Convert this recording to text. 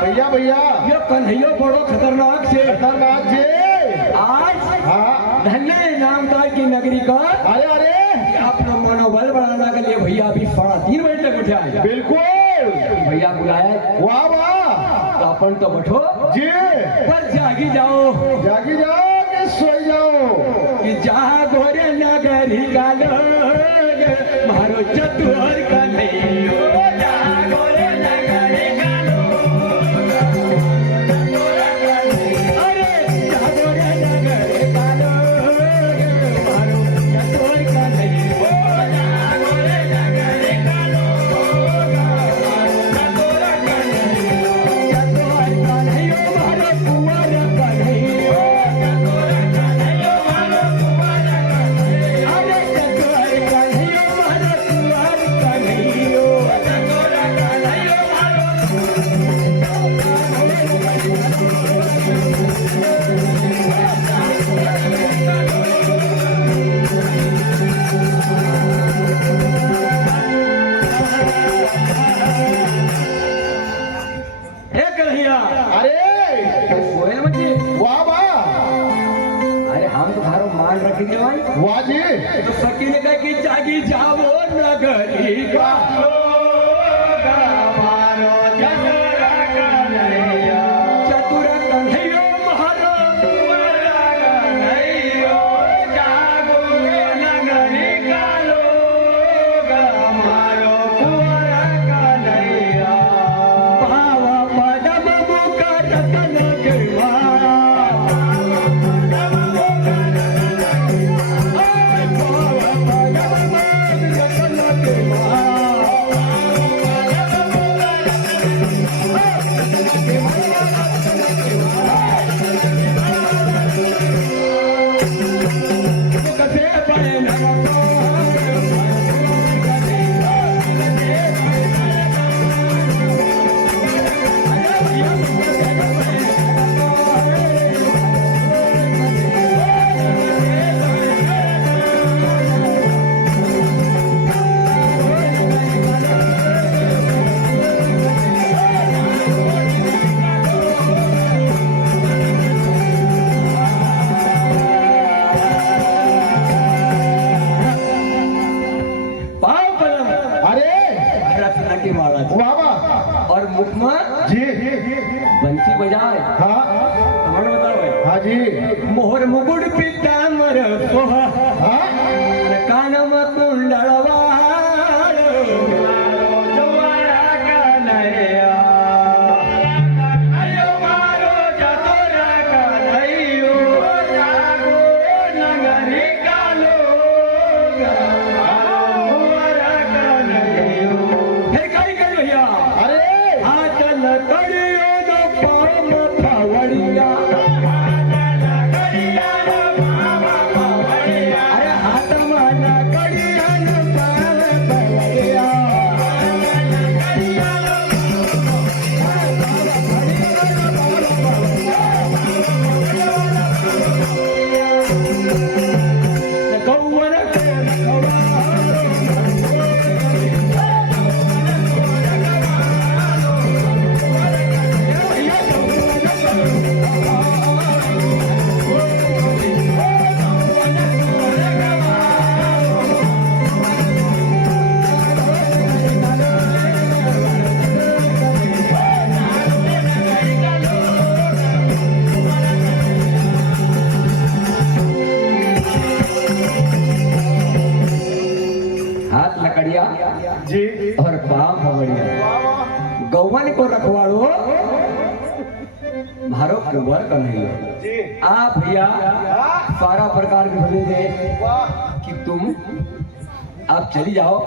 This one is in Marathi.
भैया भैया ये कन्हैया बड़ो खतरनाक से आज हाँ धन्य नामदार की नगरी का अरे अरे अपना मनोबल बढ़ाने के लिए भैया अभी 3:30 बजे तक उठे आए। बिल्कुल भैया बुलाया वाह वाह तो अपन तो बैठो जी पर जागी जाओ कि सोई जाओ कि जागो रे नगरी का लोग मारो चतुर कन्हैया जागो रे नगरी का लोग अरे जागो रे नगरी का लोग मारो चतुर कन्हैया जागो रे नगरी का लोग मारो चतुर कन्हैया चतुर कन्हैया मारो कुंवर कन्हैया वाह वाह अरे हम तो थारो मान रखेंगे भाई वाह जी तो सकीन का कि जागी जावो नगरी का लोग मारो चतुर कन्हैया चतुर कन्हैया मारो कुंवर कन्हैया जागो रे नगरी का लोग मारो कुंवर कन्हैया भाव पदम मुकुट कनक वाह वाह और मुखमा जी बंसी बजाए हाँ हमारे बताओ हाँ जी मोहर मुकुट पीतांबर सोहा हाँ कानम कुंडलवा लकड़िया जी और पाम भवड़िया गौवन को रखवाड़ो मारो कुंवर कन्हैया आप भैया सारा प्रकार के बोले कि तुम आप चली जाओ